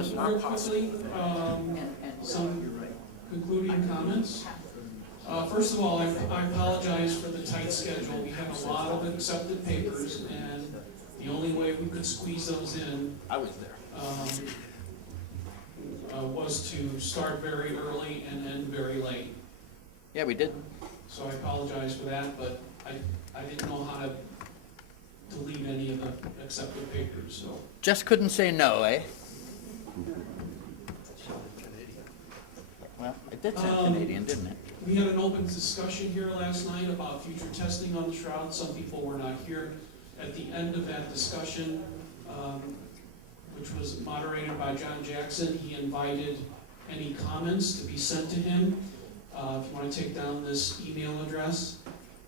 it's Real not possible. quickly, some concluding comments. First of all, I apologize for the tight schedule. We have a lot of accepted papers, and the only way we could squeeze those in I was there. was to start very early and end very late. Yeah, we did. So I apologize for that, but I didn't know how to delete any of the accepted papers, so. Just couldn't say no, eh? Well, it did sound Canadian, didn't it? We had an open discussion here last night about future testing on the Shroud. Some people were not here. At the end of that discussion, which was moderated by John Jackson, he invited any comments to be sent to him. If you want to take down this email address,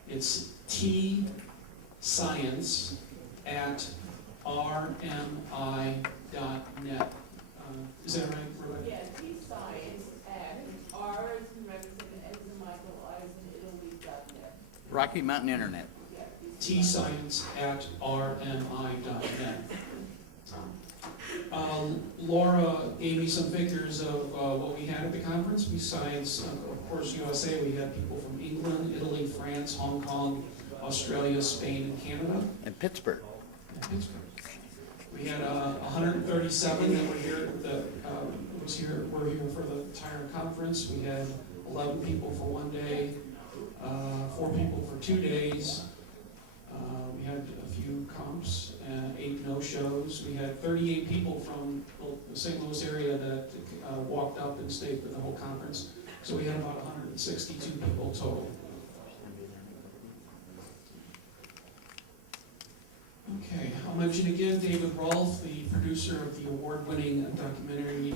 it's tscience@rmi.net. Is that right, Rebecca? Yeah, tscience@r as in Remington, as in Michael, I as in Italy.net. Rocky Mountain Internet. Yeah, tscience@rmi.net. Laura gave me some figures of what we had at the conference. Besides, of course, USA, we had people from England, Italy, France, Hong Kong, Australia, Spain, and Canada. In Pittsburgh. We had 137 that were here, that were here for the entire conference. We had 11 people for one day, 4 people for 2 days. We had a few comps, 8 no-shows. We had 38 people from the St. Louis area that walked up and stayed for the whole conference. So we had about 162 people total. Okay, I'll mention again David Rolfe, the producer of the award-winning documentary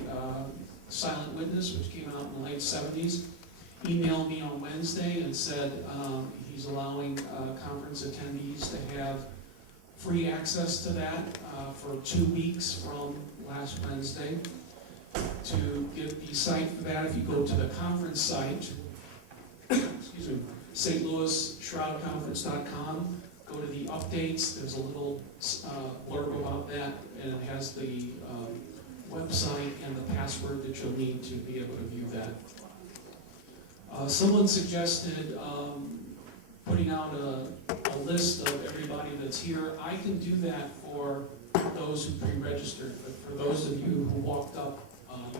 Silent Witness, which came out in the late 70s, emailed me on Wednesday and said he's allowing conference attendees to have free access to that for 2 weeks from last Wednesday. To get the site for that, if you go to the conference site, excuse me, stlouisshroudconference.com, go to the updates, there's a little blurb about that, and it has the website and the password that you'll need to be able to view that. Someone suggested putting out a list of everybody that's here. I can do that for those who pre-registered, but for those of you who walked up,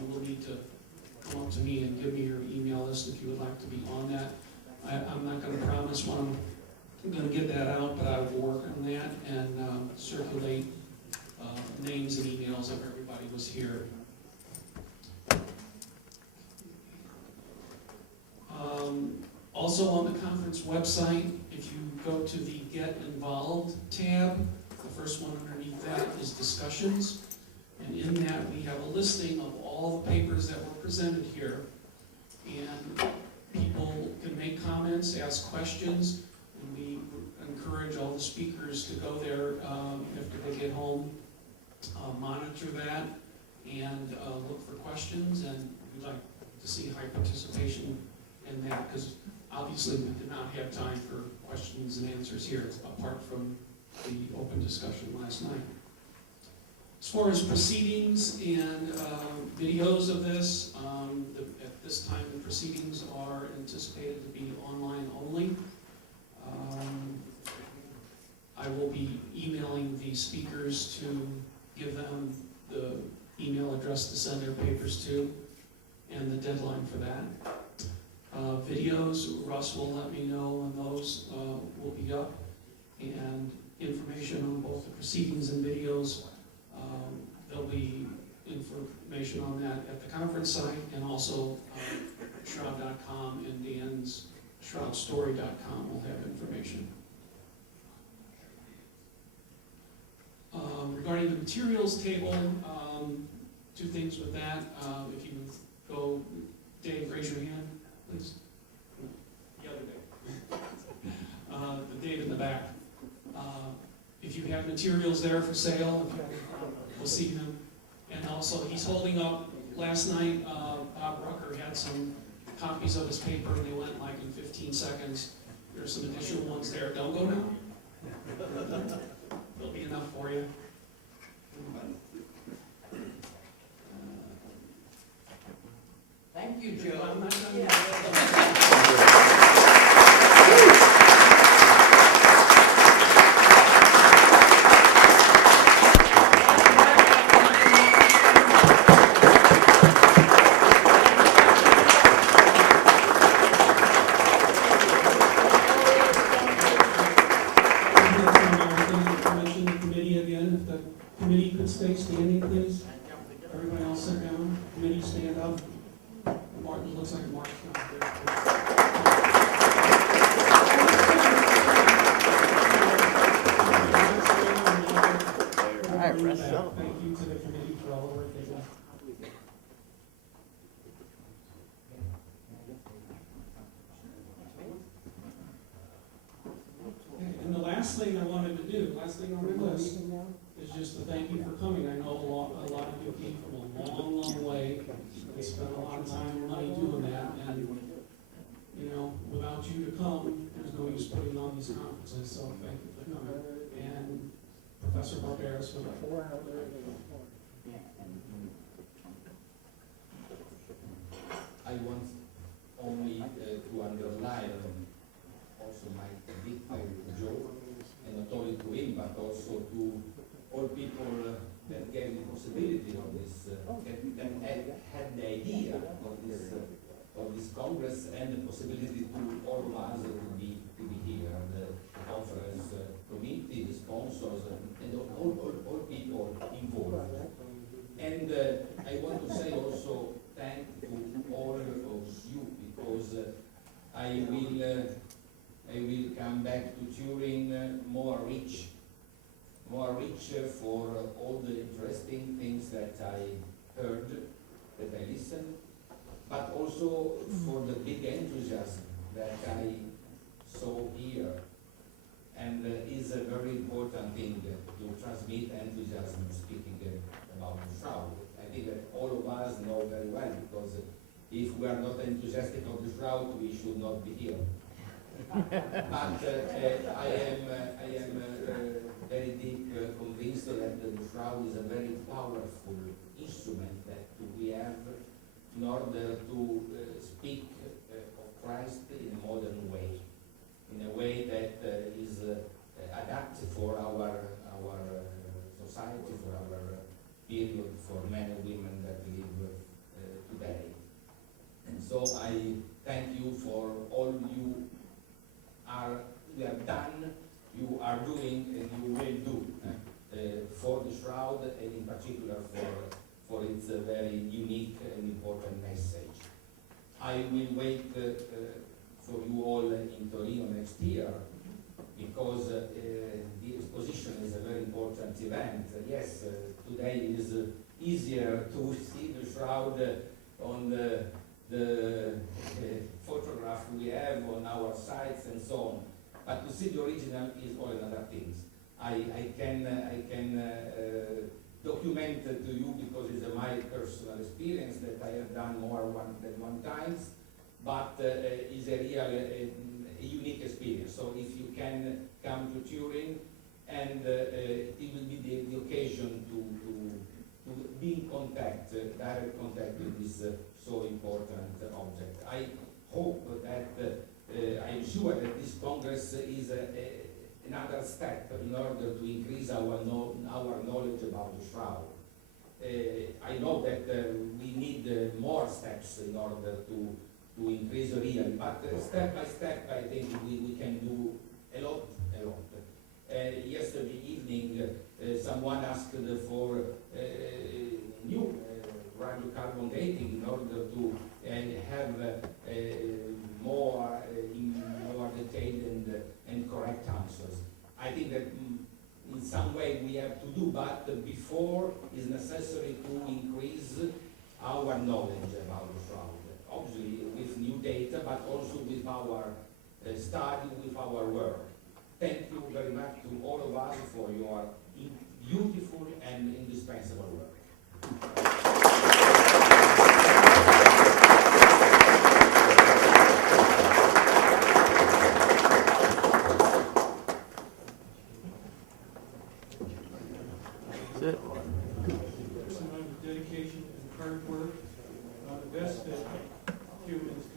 you will need to come up to me and give me your email list if you would like to be on that. I'm not going to promise when I'm going to get that out, but I will work on that and circulate names and emails of everybody who's here. Also on the conference website, if you go to the Get Involved tab, the first one underneath that is Discussions. And in that, we have a listing of all the papers that were presented here. And people can make comments, ask questions, and we encourage all the speakers to go there after they get home, monitor that, and look for questions. And we'd like to see high participation in that, because obviously we did not have time for questions and answers here, apart from the open discussion last night. As far as proceedings and videos of this, at this time the proceedings are anticipated to be online only. I will be emailing the speakers to give them the email address to send their papers to, and the deadline for that. Videos, Russ will let me know when those will be up, and information on both the proceedings and videos. There'll be information on that at the conference site, and also Shroud.com and Dan's ShroudStory.com will have information. Regarding the materials table, 2 things with that. If you go, Dave, raise your hand, please. The other Dave. The Dave in the back. If you have materials there for sale, we'll see him. And also, he's holding up, last night, Bob Rucker had some copies of his paper, and they went like in 15 seconds. There's some additional ones there. Don't go now. There'll be enough for you. you, Joe. I'm not gonna. Yeah. Mention the committee again. If the committee could stay standing, please. Everybody else sit down. Committee stand up. Martin, looks like Mark's not there. All right, rest up. Thank you to the committee for all the work they do. Okay, and the last thing I wanted to do, last thing on my list, is just to thank you for coming. I know a lot of you came from a long, long way. They spent a lot of time and money doing that, and, you know, without you to come, there's no use putting on these conferences, so thank you for coming. And Professor Barberis for the 4 hour. I want only to underline also my Joe, and not only to him, but also to all people that gave the possibility of this, that had the idea of this Congress, and the possibility to all of us to be here, the conference committee, the sponsors, and all people involved. And I want to say also thank to all of you, because I will come back to Turin more rich for all the interesting things that I heard, that I listened, but also for the big enthusiasm that I saw here. And is a very important thing to transmit enthusiasm speaking about the Shroud. I think that all of us know very well, because if we are not enthusiastic of the Shroud, we should not be here. But I am very deep convinced that the Shroud is a very powerful instrument that we have in order to speak of Christ in a modern way, in a way that is adapted for our society, for our period, for men and women that live today. And so I thank you for all you have done, you are doing, and you will do for the Shroud, and in particular for its very unique and important message. I will wait for you all in Torino next year, because the exposition is a very important event. Yes, today is easier to see the Shroud on the photograph we have on our sites and so on, but to see the original is all another thing. I can document to you, because it's my personal experience that I have done more than one times, but it's a real a unique experience. So if you can come to Turin, and it will be the occasion to be in contact, direct contact with this so important object. I hope that, I am sure that this Congress is another step in order to increase our knowledge about the Shroud. I know that we need more steps in order to increase really, but step by step I think we can do a lot. Yesterday evening someone asked for new radiocarbon dating in order to have more detailed and correct answers. I think that in some way we have to do, but before is necessary to increase our knowledge about the Shroud. Obviously with new data, but also with our study, with our work. Thank you very much to all of us for your beautiful and indispensable work. That's it. Some of the dedication and hard work, the best that humans